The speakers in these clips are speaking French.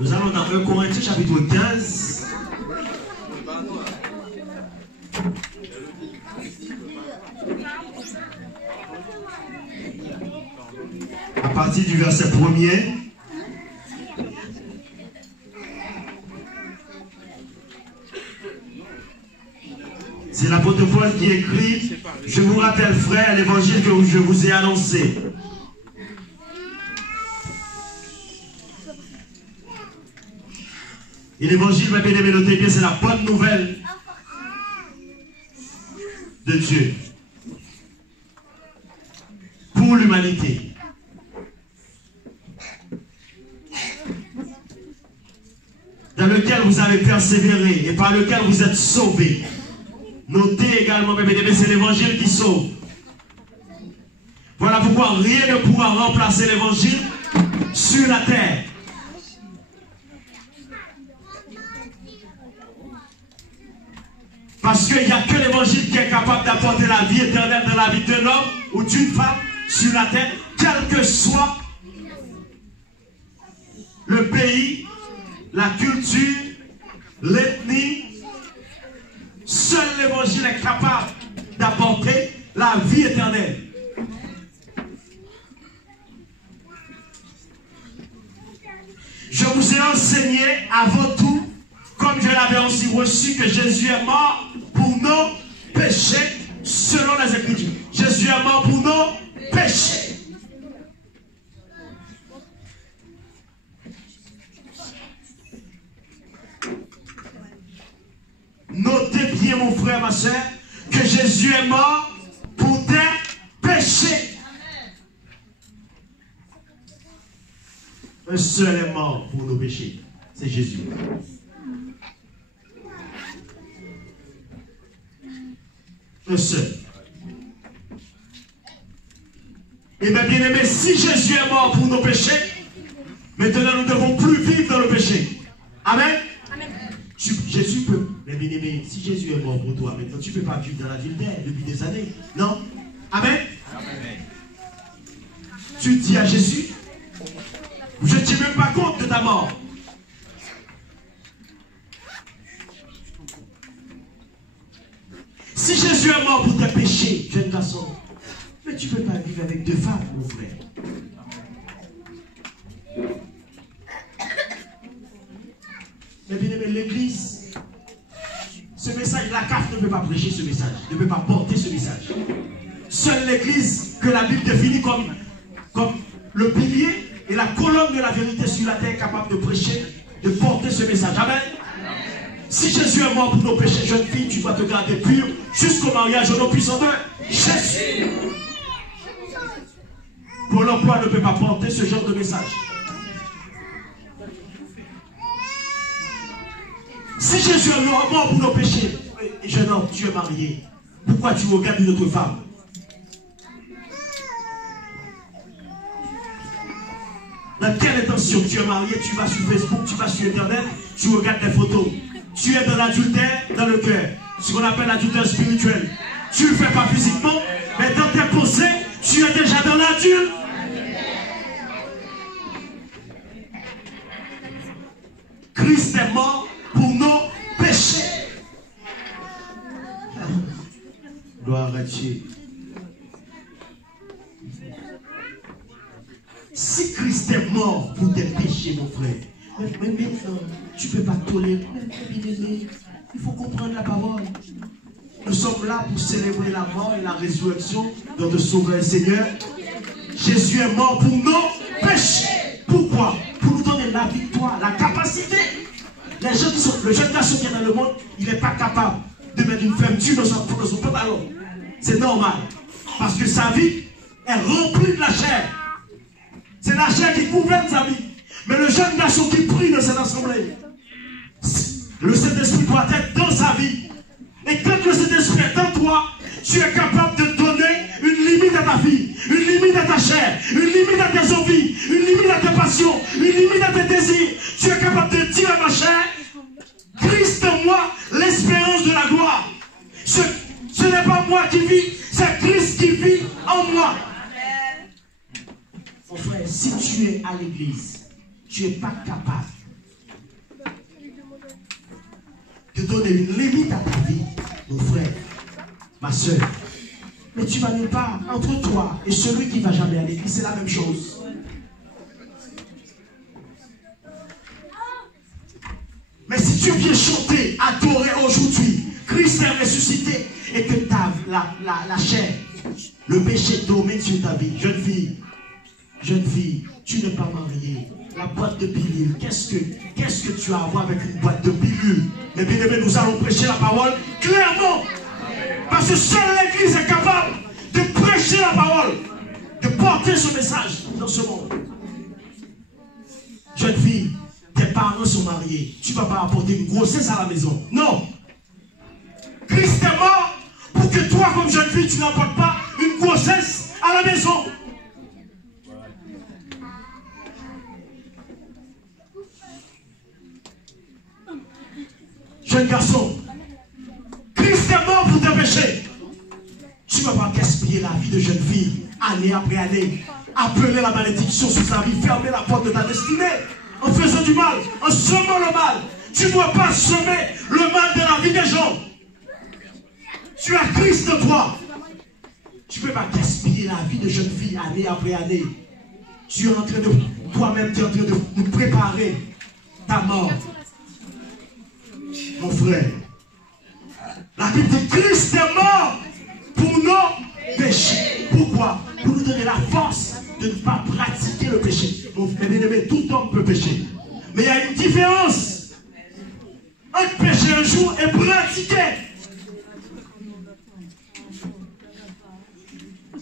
Nous allons dans 1 Corinthiens chapitre 15. À partir du verset 1er. C'est l'apôtre Paul qui écrit: je vous rappelle, frère, l'évangile que je vous ai annoncé. Et l'évangile, mes bien-aimés, notez bien, c'est la bonne nouvelle de Dieu pour l'humanité. Dans lequel vous avez persévéré et par lequel vous êtes sauvés. Notez également, mes bien-aimés, c'est l'évangile qui sauve. Voilà pourquoi rien ne pourra remplacer l'évangile sur la terre. Parce qu'il n'y a que l'évangile qui est capable d'apporter la vie éternelle dans la vie d'un homme ou d'une femme sur la terre, quel que soit le pays, la culture, l'ethnie. Seul l'évangile est capable d'apporter la vie éternelle. Je vous ai enseigné avant tout, comme je l'avais aussi reçu, que Jésus est mort pour nos péchés selon les Écritures. Jésus est mort pour nos péchés. Notez bien, mon frère, ma soeur, que Jésus est mort pour tes péchés. Un seul est mort pour nos péchés. C'est Jésus. Un seul. Et bien, bien aimé, si Jésus est mort pour nos péchés, maintenant nous ne devons plus vivre dans le péché. Amen. Jésus peut, mais bien aimé, si Jésus est mort pour toi, maintenant tu ne peux pas vivre dans l'adultère depuis des années. Non? Amen. Amen. Tu dis à Jésus, je ne tiens même pas compte de ta mort. Si Jésus est mort pour tes péchés, jeune garçon, mais tu ne peux pas vivre avec deux femmes, mon frère. Mais bien aimé, l'église, ce message, la CAF ne peut pas prêcher ce message, ne peut pas porter ce message. Seule l'église que la Bible définit comme le pilier et la colonne de la vérité sur la terre est capable de prêcher, de porter ce message. Amen. Si Jésus est mort pour nos péchés, jeune fille, tu dois te garder pure jusqu'au mariage au nom puissant de Jésus. Pour l'emploi ne peut pas porter ce genre de message. Si Jésus est mort pour nos péchés, jeune homme, tu es marié. Pourquoi tu regardes une autre femme? Dans quelle intention tu es marié? Tu vas sur Facebook, tu vas sur Internet, tu regardes des photos. Tu es dans l'adultère, dans le cœur. Ce qu'on appelle l'adultère spirituel. Tu ne le fais pas physiquement, mais dans tes pensées, tu es déjà dans l'adulte. Christ est mort pour nos péchés. Gloire à Dieu. Si Christ est mort pour tes péchés, mon frère, mais maintenant, tu ne peux pas tolérer. Il faut comprendre la parole. Nous sommes là pour célébrer la mort et la résurrection de notre Sauveur et Seigneur. Jésus est mort pour nos péchés. Pourquoi? Pour nous donner la victoire, la capacité. Le jeune garçon qui est dans le monde, il n'est pas capable de mettre une fermeture dans son pantalon. C'est normal. Parce que sa vie est remplie de la chair. C'est la chair qui gouverne sa vie. Mais le jeune garçon qui prie dans cette assemblée, le Saint-Esprit doit être dans sa vie. Et quand le Saint-Esprit est dans toi, tu es capable de donner une limite à ta vie, une limite à ta chair, une limite à tes envies, une limite à tes passions, une limite à tes désirs. Tu es capable de dire à ma chair, Christ en moi, l'espérance de la gloire. Ce n'est pas moi qui vis, c'est Christ qui vit en moi. Mon frère, si tu es à l'église, tu n'es pas capable de donner une limite à ta vie, mon frère, ma soeur. Mais tu vas ne pas, entre toi et celui qui ne va jamais à l'église, c'est la même chose. Mais si tu viens chanter, adorer aujourd'hui, Christ est ressuscité et que la chair, le péché domine sur ta vie, jeune fille, tu n'es pas mariée. La boîte de pilules, qu'est-ce que tu as à voir avec une boîte de pilules? Mais bien aimé, nous allons prêcher la parole clairement. Parce que seule l'Église est capable de prêcher la parole, de porter ce message dans ce monde. Jeune fille, tes parents sont mariés. Tu ne vas pas apporter une grossesse à la maison. Non. Christ est mort pour que toi, comme jeune fille, tu n'apportes pas une grossesse à la maison. Jeune garçon, Christ est mort pour tes péchés. Tu ne vas pas gaspiller la vie de jeune fille, année après année, appeler la malédiction sur sa vie, fermer la porte de ta destinée, en faisant du mal, en semant le mal. Tu ne dois pas semer le mal de la vie des gens. Tu as Christ en toi. Tu ne peux pas gaspiller la vie de jeune fille année après année. Tu es en train de, toi-même, tu es en train de préparer ta mort. Mon frère, la Bible dit Christ est mort pour nos péchés. Pourquoi? Pour nous donner la force de ne pas pratiquer le péché. Mon frère bien-aimé, tout homme peut pécher. Mais il y a une différence entre pécher un jour et pratiquer.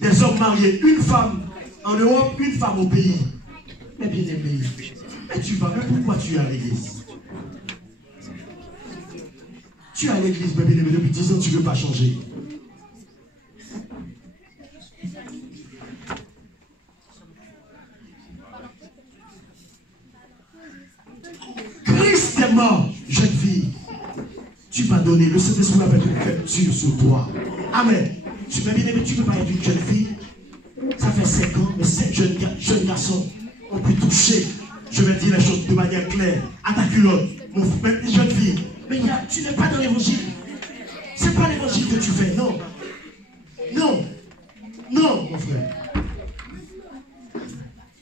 Des hommes mariés, une femme en Europe, une femme au pays. Mais bien-aimé, mais tu vas, mais pourquoi tu es à l'église? Tu es à l'église, mais bien-aimé, depuis 10 ans, tu ne veux pas changer. Christ est mort, jeune fille. Tu vas donner le Saint-Esprit avec une culture sur toi. Amen. Tu m'as bien aimé, tu ne peux pas être une jeune fille. Ça fait 5 ans, mais 7 jeunes garçons ont pu toucher, je vais dire les choses de manière claire, à ta culotte, mon frère, jeune fille. Mais tu n'es pas dans l'évangile. Ce n'est pas l'évangile que tu fais, non. Non. Non, mon frère.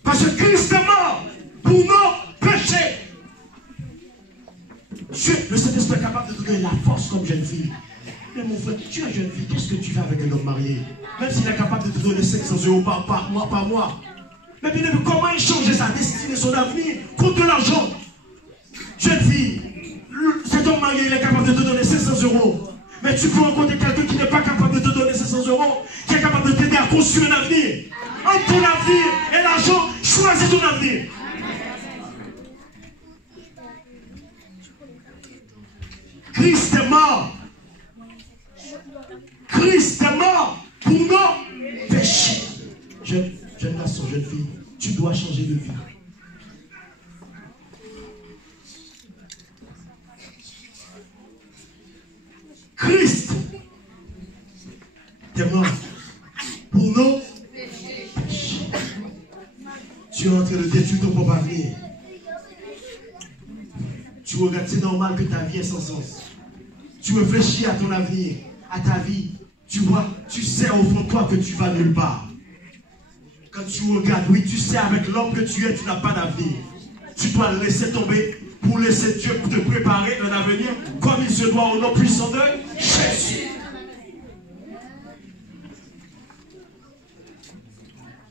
Parce que Christ est mort pour nos péchés. Le Saint-Esprit est capable de te donner la force comme jeune fille. Mais mon frère, tu es jeune fille, qu'est-ce que tu fais avec un homme marié? Même s'il est capable de te donner 500 € par mois. Mais bien aimé, comment il change sa destinée, son avenir, contre de l'argent? Jeune fille, cet homme marié, il est capable de te donner 500 €. Mais tu peux rencontrer quelqu'un qui n'est pas capable de te donner 500 €, qui est capable de t'aider à construire un avenir. Entre ton avenir et l'argent, choisis ton avenir. Christ est mort. Christ est mort pour nos péchés. Jeune garçon, jeune fille, tu dois changer de vie. Christ est mort pour nos péchés. Tu es en train de détruire ton propre avenir. Tu regardes, c'est normal que ta vie est sans sens. Tu réfléchis à ton avenir, à ta vie. Tu vois, tu sais au fond de toi que tu vas nulle part. Quand tu regardes, oui, tu sais avec l'homme que tu es, tu n'as pas d'avenir. Tu dois le laisser tomber pour laisser Dieu te préparer un avenir comme il se doit au nom puissant de Jésus.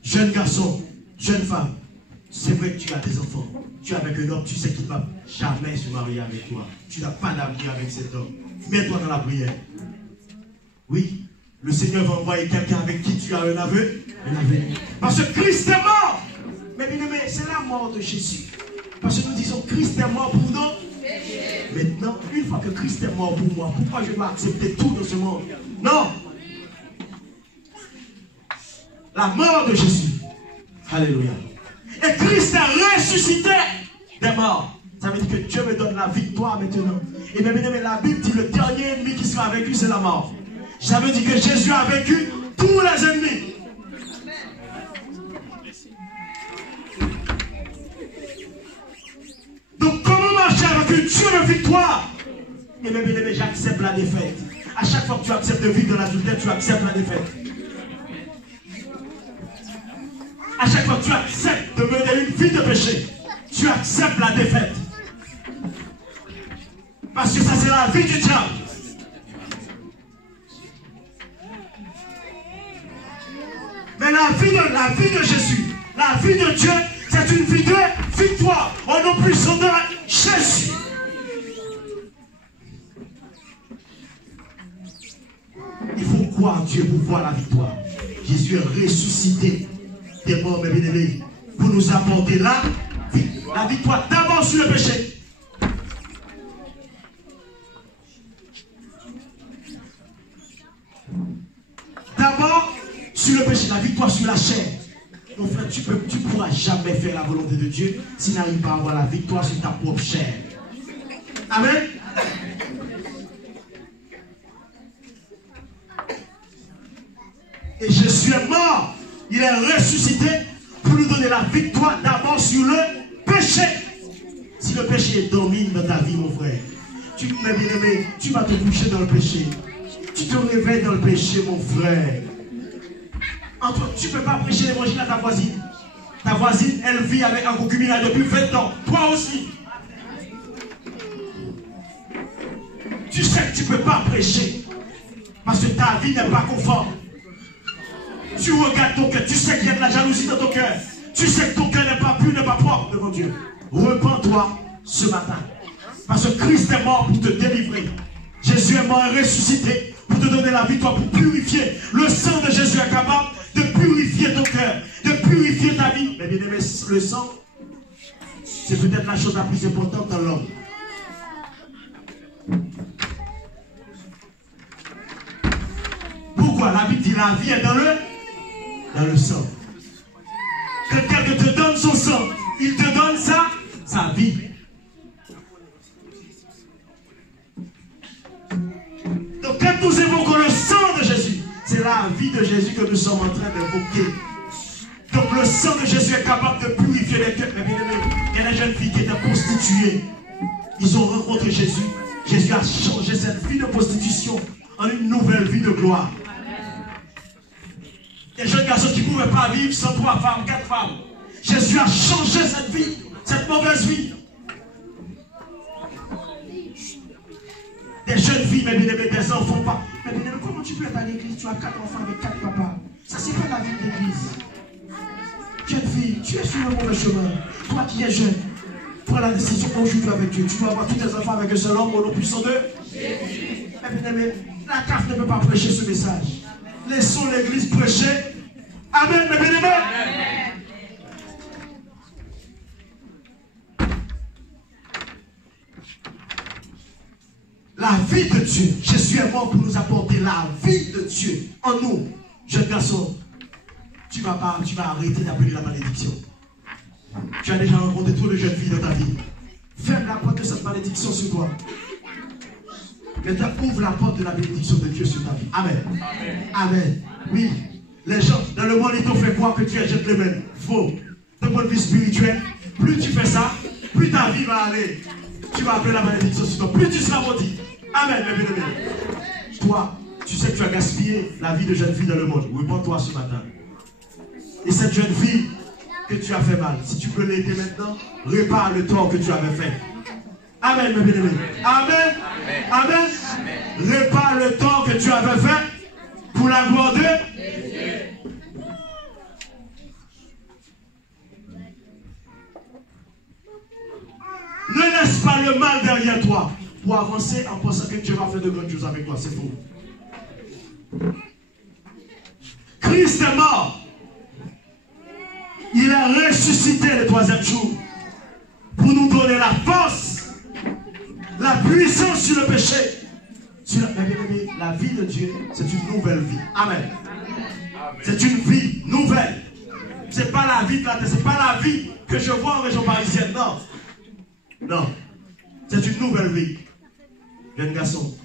Jeune garçon, jeune femme, c'est vrai que tu as des enfants. Tu es avec un homme, tu sais qu'il ne va jamais se marier avec toi. Tu n'as pas d'avenir avec cet homme. Mets-toi dans la prière. Oui, le Seigneur va envoyer quelqu'un avec qui tu as un avenir. Parce que Christ est mort. Mais bien aimé, c'est la mort de Jésus. Parce que nous disons Christ est mort pour nous. Maintenant, une fois que Christ est mort pour moi, pourquoi je dois accepter tout dans ce monde? Non. La mort de Jésus. Alléluia. Et Christ est ressuscité des morts. Ça veut dire que Dieu me donne la victoire maintenant. Et bien aimé, la Bible dit le dernier ennemi qui sera vaincu, c'est la mort. Ça veut dire que Jésus a vaincu tous les ennemis. Donc comment marcher avec une Dieu de victoire? Et même, j'accepte la défaite. À chaque fois que tu acceptes de vivre dans l'adultère, tu acceptes la défaite. À chaque fois que tu acceptes de mener une vie de péché, tu acceptes la défaite. Parce que ça, c'est la vie du diable. Mais la vie de Jésus, la vie de Dieu, c'est une vie de victoire. Au nom puissant de Jésus. Il faut croire en Dieu pour voir la victoire. Jésus est ressuscité des morts, mes bien-aimés, pour nous apporter la victoire d'abord sur le péché. D'abord sur le péché, la victoire sur la chair. Mon frère, tu ne pourras jamais faire la volonté de Dieu s'il n'arrive pas à avoir la victoire sur ta propre chair. Amen. Et Jésus est mort. Il est ressuscité pour nous donner la victoire d'abord sur le péché. Si le péché domine dans ta vie, mon frère, tu vas te coucher dans le péché. Tu te réveilles dans le péché, mon frère. Tu ne peux pas prêcher l'évangile à ta voisine. Ta voisine, elle vit avec un concubinage depuis 20 ans. Toi aussi. Tu sais que tu ne peux pas prêcher. Parce que ta vie n'est pas conforme. Tu regardes ton cœur. Tu sais qu'il y a de la jalousie dans ton cœur. Tu sais que ton cœur n'est pas pur, n'est pas propre devant Dieu. Repends-toi ce matin. Parce que Christ est mort pour te délivrer. Jésus est mort et ressuscité pour te donner la victoire, pour purifier. Le sang de Jésus est capable de purifier ton cœur, de purifier ta vie. Mais bien aimé, le sang, c'est peut-être la chose la plus importante dans l'homme. Pourquoi? La Bible dit la vie est dans le sang. Quand quelqu'un te donne son sang, il te donne sa vie. Donc quand nous évoquons le sang de Jésus, c'est la vie de Jésus que nous sommes en train d'évoquer. Donc le sang de Jésus est capable de purifier les cœurs. Il y a des jeunes filles qui étaient prostituées. Ils ont rencontré Jésus. Jésus a changé cette vie de prostitution en une nouvelle vie de gloire. Des jeunes garçons qui ne pouvaient pas vivre sans 3 femmes, 4 femmes. Jésus a changé cette vie, cette mauvaise vie. Des jeunes filles, mais des enfants pas. Mais comment tu peux être à l'église? Tu as 4 enfants avec 4 papas. Ça, c'est pas la vie de l'église. Jeune fille, tu es sur le mauvais chemin. Toi qui es jeune, prends la décision aujourd'hui avec Dieu. Tu dois avoir tous tes enfants avec un seul homme au nom puissant de Jésus. Mais la CAF ne peut pas prêcher ce message. Laissons l'église prêcher. Amen, mes bien-aimés. La vie de Dieu. Jésus est mort pour nous apporter la vie de Dieu en nous. Jeune garçon, tu vas arrêter d'appeler la malédiction. Tu as déjà rencontré trop de jeunes filles dans ta vie. Ferme la porte de cette malédiction sur toi. Maintenant, ouvre la porte de la bénédiction de Dieu sur ta vie. Amen. Amen. Amen. Oui. Les gens dans le monde, ils t'ont fait croire que tu es gentleman. Faux. D'un point de vue spirituel, plus tu fais ça, plus ta vie va aller. Tu vas appeler la malédiction sur toi. Plus tu seras maudit. Amen, mes bien-aimés. Toi, tu sais que tu as gaspillé la vie de jeune fille dans le monde. Réponds-toi ce matin. Et cette jeune fille que tu as fait mal, si tu peux l'aider maintenant, répare le tort que tu avais fait. Amen, mes bien-aimés. Amen. Amen. Amen. Répare le tort que tu avais fait pour la gloire de Dieu. Ne laisse pas le mal derrière toi pour avancer en pensant que Dieu va faire de grandes choses avec toi. C'est faux. Christ est mort. Il est ressuscité le 3e jour pour nous donner la force, la puissance sur le péché. La vie de Dieu, c'est une nouvelle vie. Amen. C'est une vie nouvelle. Ce n'est pas la vie de la terre, ce n'est pas la vie que je vois en région parisienne. Non. Non. C'est une nouvelle vie. Jeune garçon,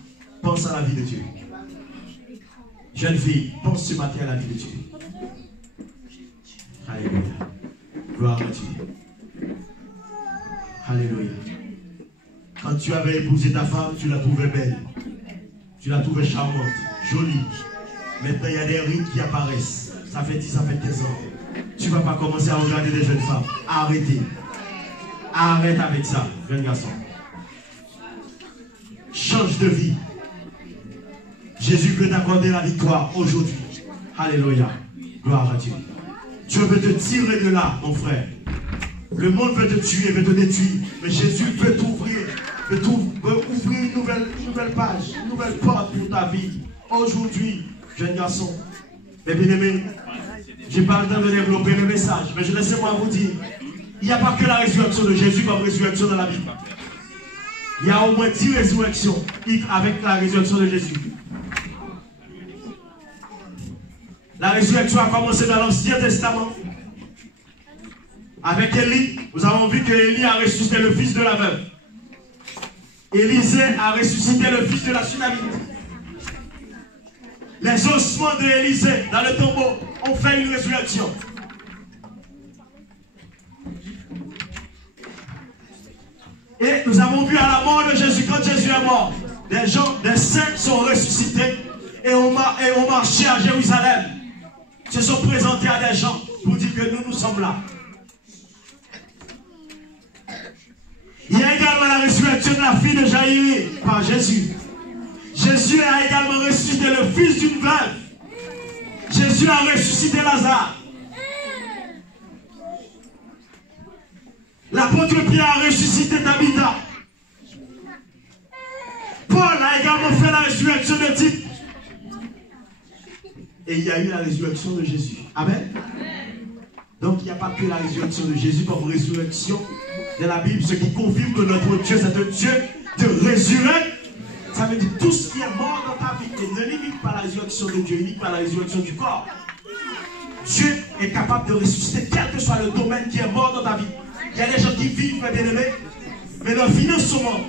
pense à la vie de Dieu. Jeune fille, pense ce matin à la vie de Dieu. Alléluia. Gloire à Dieu. Alléluia. Quand Quand tu avais épousé ta femme, tu la trouvais belle. Tu la trouvais charmante, jolie. Maintenant, il y a des rides qui apparaissent. Ça fait 10, ça fait 15 ans. Tu ne vas pas commencer à regarder des jeunes femmes. Arrêtez. Arrête avec ça, jeune garçon. Change de vie. Jésus veut t'accorder la victoire aujourd'hui. Alléluia. Gloire à Dieu. Dieu veut te tirer de là, mon frère. Le monde veut te tuer, veut te détruire. Mais Jésus veut t'ouvrir. Veut ouvrir une nouvelle page, une nouvelle porte pour ta vie. Aujourd'hui, jeune garçon. Mais bien aimé, je n'ai pas le temps de développer le message. Mais je laissez-moi vous dire. Il n'y a pas que la résurrection de Jésus comme résurrection dans la Bible. Il y a au moins 10 résurrections avec la résurrection de Jésus. La résurrection a commencé dans l'Ancien Testament. Avec Élie, nous avons vu que Élie a ressuscité le fils de la veuve. Élisée a ressuscité le fils de la Sunamite. Les ossements d'Élisée dans le tombeau ont fait une résurrection. Et nous avons vu à la mort de Jésus, quand Jésus est mort, des saints sont ressuscités et ont marché à Jérusalem. Se sont présentés à des gens pour dire que nous sommes là. Il y a également la résurrection de la fille de Jaïr par Jésus. Jésus a également ressuscité le fils d'une veuve. Jésus a ressuscité Lazare. L'apôtre Pierre a ressuscité Tabitha. Paul a également fait la résurrection de Tite. Et il y a eu la résurrection de Jésus. Amen. Donc il n'y a pas que la résurrection de Jésus comme résurrection de la Bible, ce qui confirme que notre Dieu, c'est un Dieu de résurrection. Ça veut dire tout ce qui est mort dans ta vie ne limite pas la résurrection de Dieu, limite pas la résurrection du corps. Dieu est capable de ressusciter quel que soit le domaine qui est mort dans ta vie. Il y a des gens qui vivent, mes bien-aimés, mais leurs finances sont mortes.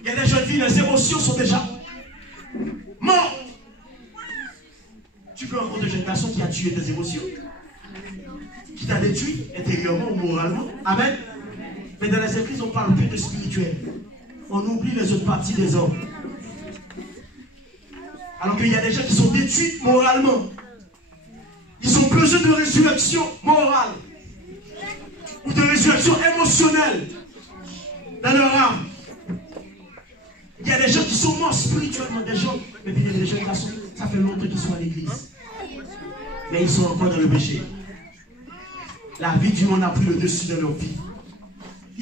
Il y a des gens qui vivent, les émotions sont déjà mortes. Tu peux rencontrer une personne qui a tué tes émotions, qui t'a détruit intérieurement ou moralement. Amen. Mais dans les églises, on parle plus de spirituel. On oublie les autres parties des hommes. Alors qu'il y a des gens qui sont détruits moralement. Ils ont besoin de résurrection morale ou de résurrection émotionnelle dans leur âme. Il y a des gens qui sont morts spirituellement, des gens, mais il y a des gens qui sont, ça fait longtemps qu'ils sont à l'église. Mais ils sont encore dans le péché. La vie du monde a pris le dessus de leur vie.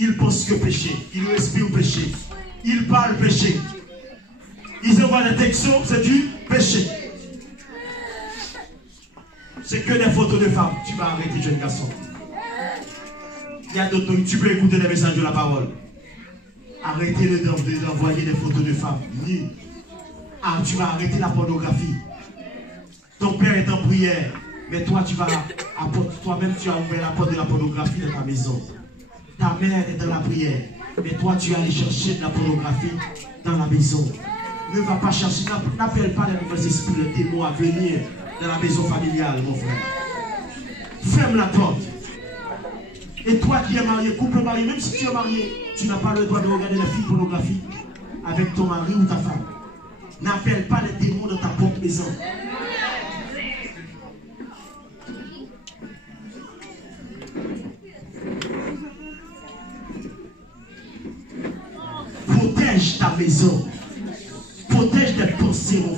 Ils pensent que péché, ils respirent péché, ils parlent péché. Ils envoient des textos, c'est du péché. C'est que des photos de femmes. Tu vas arrêter, jeune garçon. Il y a d'autres, tu peux écouter les messages de la parole. Arrêtez d'envoyer des photos de femmes. Ah, tu vas arrêter la pornographie. Ton père est en prière, mais toi, toi-même, tu as ouvert la porte de la pornographie dans ta maison. Ta mère est dans la prière, mais toi, tu es allé chercher de la pornographie dans la maison. Ne va pas chercher, n'appelle pas les mauvais esprits, les démons à venir dans la maison familiale, mon frère. Ferme la porte. Et toi qui es marié, couple marié, même si tu es marié, tu n'as pas le droit de regarder les films pornographiques avec ton mari ou ta femme. N'appelle pas les démons dans ta propre maison. Protège ta maison. Protège tes pensées, mon